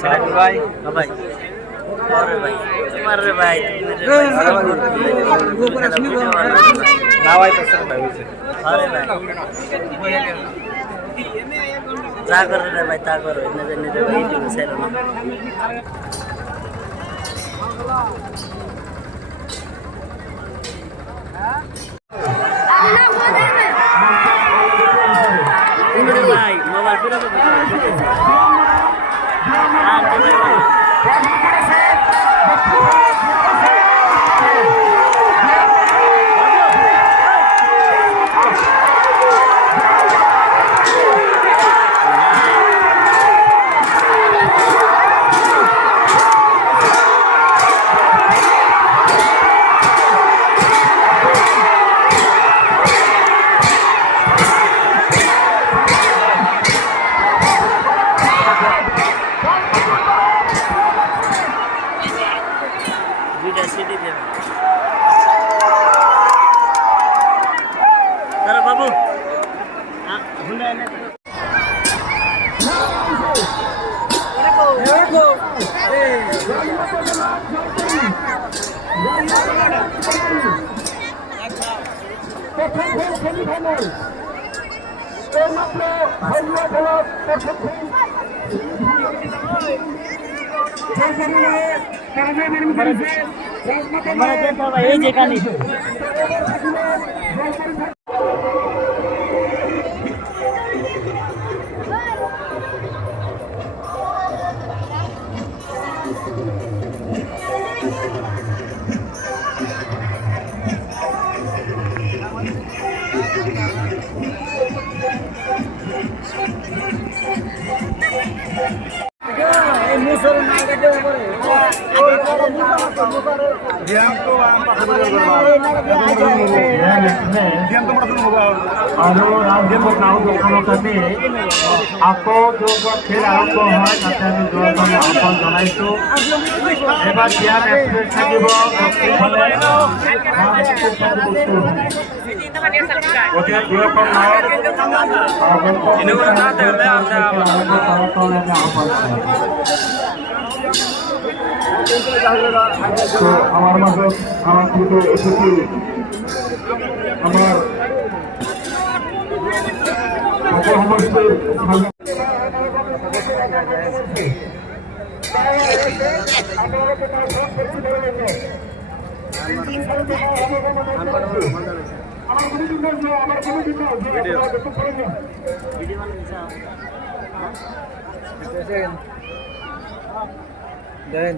সাহেব ভাই ভাই আরে ভাই তোমার রে ভাই না ভাই তো স্যার ভাই হইছে আরে ভাই যা করে রে ভাই তা করো নিজে নিজে ভাই ইউটিউবে ছেড়ো না ভাই মোবাইল ফিরে দুইটা সিটি দেবে তারা বাবু এই যেখানে আকৌ খেল আৰম্ভ হয় তাতে আমি দলটোলৈ আহ্বান জনাইছোঁ এবাৰ জ্ঞান এক্সপ্ৰেছ থাকিব গতিকে দুয়োখন আমার মাজত আমার থেকে এসেছি আমার দেন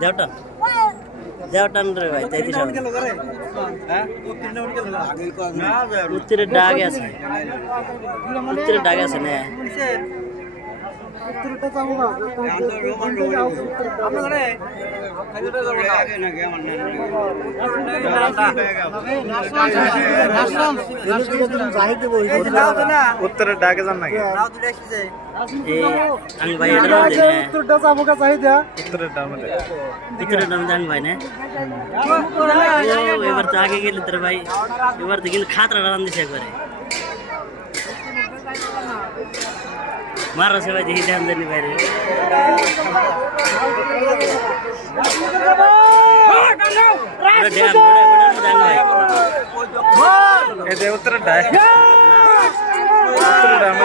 দেওটা দেওটা রে ভাই 33 উত্তরের ডাগে আছে উত্তরের ডাগে আছে না উত্তরের ডাকে যান নাকি আমি ভাই এটা উত্তরের ডাকে ভিতরে নাম জান ভাই না এবার তো আগে গেলে তোর ভাই এবার তো কিন্তু খাতরা রান দিছে একবারে মারো সে ভাই দেখি ধ্যান দেনি বাইরে এটা উত্তরের ডাকে উত্তরের ডাকে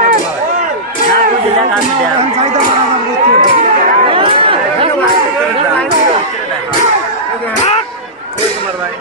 না বুঝলে কাজ দেয়া তোমার ভাই